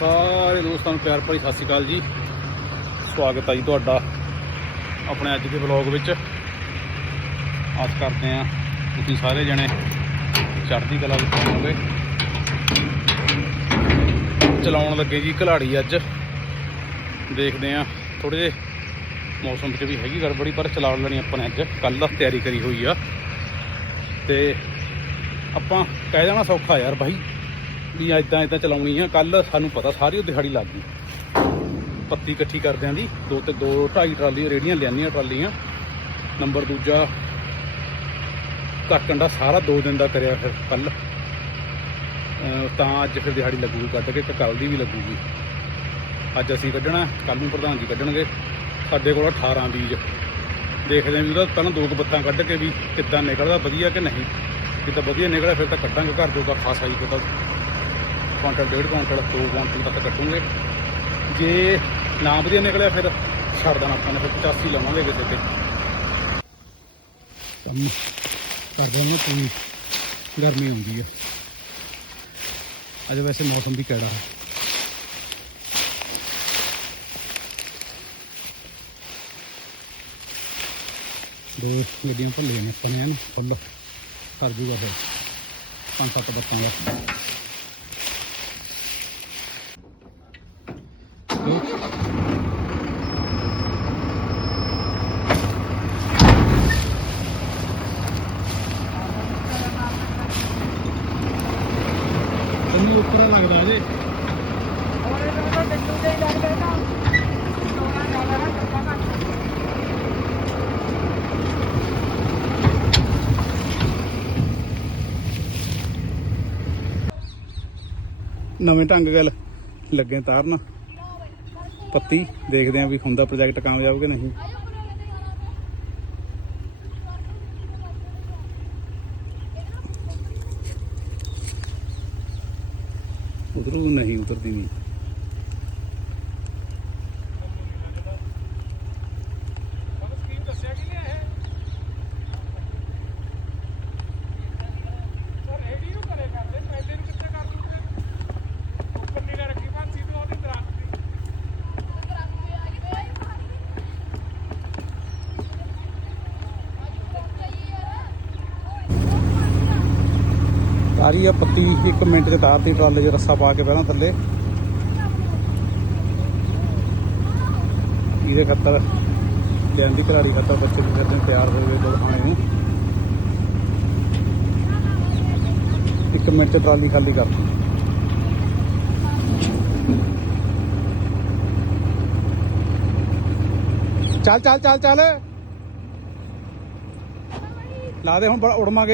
ਸਾਰੇ ਦੋਸਤਾਂ ਨੂੰ ਪਿਆਰ ਭਰੀ ਸਤਿ ਸ਼੍ਰੀ ਅਕਾਲ ਜੀ। ਸਵਾਗਤ ਹੈ ਜੀ ਤੁਹਾਡਾ ਆਪਣੇ ਅੱਜ ਦੇ ਵਲੌਗ ਵਿੱਚ। ਆਸ ਕਰਦੇ ਆ ਤੁਸੀਂ ਸਾਰੇ ਜਣੇ ਚੜ੍ਹਦੀ ਕਲਾ ਵਿੱਚ ਹੋਵੋਗੇ। ਚਲਾਉਣ ਲੱਗੇ ਜੀ ਘਲਾੜੀ ਅੱਜ। ਦੇਖਦੇ ਆ ਥੋੜੇ ਜਿਹੇ ਮੌਸਮ 'ਚ ਵੀ ਹੈਗੀ ਗੜਬੜੀ, ਪਰ ਚਲਾ ਲੈਣੀ ਆਪਾਂ ਨੇ ਅੱਜ। ਕੱਲ ਦਾ ਤਿਆਰੀ ਕਰੀ ਹੋਈ ਆ। ਤੇ ਆਪਾਂ ਕਹਿ ਜਾਣਾ ਸੌਖਾ ਯਾਰ ਭਾਈ ਵੀ ਇਦਾਂ ਇਦਾਂ ਚਲਾਉਣੀ ਆ ਕੱਲ ਸਾਨੂੰ ਪਤਾ ਸਾਰੀ ਉਹ ਦਿਹਾੜੀ ਲੱਗ ਗਈ। ਪੱਤੀ ਇਕੱਠੀ ਕਰਦਿਆਂ ਦੀ, ਦੋ ਤੇ ਦੋ, ਢਾਈ ਟਰਾਲੀ ਰੇੜੀਆਂ ਲਿਆਨੀਆਂ ਟਰਾਲੀਆਂ। ਨੰਬਰ ਦੂਜਾ ਕੱਟਣ ਦਾ ਸਾਰਾ ਦੋ ਦਿਨ ਦਾ ਕਰਿਆ ਫਿਰ ਕੱਲ ਤਾਂ ਅੱਜ ਫਿਰ ਦਿਹਾੜੀ ਲੱਗੂਗੀ ਕੱਢ ਕੇ ਤੇ ਕੱਲ ਦੀ ਵੀ ਲੱਗੂਗੀ। ਅੱਜ ਅਸੀਂ ਕੱਢਣਾ ਕੱਲ ਨੂੰ ਪ੍ਰਧਾਨ ਜੀ ਕੱਢਣਗੇ। ਸਾਡੇ ਕੋਲ 18 ਬੀਜ। ਦੇਖਦੇ ਆਂ ਵੀ ਉਹਦਾ ਪਹਿਲਾਂ ਦੋ ਕੁ ਬੱਤਾਂ ਕੱਢ ਕੇ ਵੀ ਕਿੱਦਾਂ ਨਿਕਲਦਾ, ਵਧੀਆ ਕਿ ਨਹੀਂ। ਕਿਤੇ ਵਧੀਆ ਨਿਕਲਿਆ, ਫਿਰ ਤਾਂ ਕੱਢਾਂਗੇ ਘਰ ਜੋਗਾ ਖਾਸਾ ਹੀ ਪਤਾ ਕੁਆਂਟਲ, ਡੇਢ ਕੁਆਂਟਲ, ਦੋ ਕੁਆਂਟਲ ਤੱਕ ਕੱਟੂਗੇ ਜੇ ਨਾ ਵਧੀਆ ਨਿਕਲਿਆ ਫਿਰ ਛੱਡ ਦੇਣਾ ਆਪਾਂ ਨੇ, ਫਿਰ 85 ਲਵਾਂਗੇ ਕਿਤੇ ਤੇ ਕੰਮ ਕਰਦੇ ਹਾਂ ਪੂਰੀ। ਗਰਮੀ ਹੁੰਦੀ ਆ। ਅੱਜ ਵੈਸੇ ਮੌਸਮ ਵੀ ਕਿਹੜਾ ਹੈ। ਦੋ ਗੱਡੀਆਂ ਭੱਲੀਆਂ ਨੇ ਆਪਾਂ ਨੇ ਫੁੱਲ। ਕਰ ਜੂਗਾ ਫਿਰ। ਪੰਜ ਸੱਤ ਬੱਤਾਂ ਦਾ। ਤੈਨੂੰ ਉੱਪਰ ਲੱਗਦਾ ਜੇ। ਨਵੇਂ ਢੰਗ ਗੱਲ। ਲੱਗੇ ਤਾਰਨ। ਪੱਤੀ ਦੇਖਦੇ ਆਂ ਵੀ ਹੁੰਦਾ ਪ੍ਰੋਜੈਕਟ ਕਾਮਯਾਬ ਕਿ ਨਹੀਂ। ਉਧਰੋਂ ਨਹੀਂ ਉਤਰਦੀ ਨਹੀਂ। ਸਾਰੀ ਆ, ਪੱਤੀ 1 ਮਿੰਟ ਚ ਤਾਰਤੀ ਟਰਾਲੇ 'ਚ ਰੱਸਾ ਪਾ ਕੇ ਪਹਿਲਾਂ ਥੱਲੇ। ਇਹਦੇ ਖਾਤਰ, ਲੈਣ ਦੀ ਘਰਾੜੀ ਖੱਤਰ ਬੱਚੇ ਵੀ ਕਰਦੇ ਤਿਆਰ ਹੋ ਗਏ ਜਦ ਨੂੰ। ਇੱਕ ਮਿੰਟ ਚ ਟਰਾਲੀ ਖਾਲੀ ਕਰਤੀ ਚੱਲ ਚੱਲ ਚੱਲ ਚੱਲ। ਲਾ ਦੇ ਹੁਣ, ਬੜਾ ਉੜਮਾ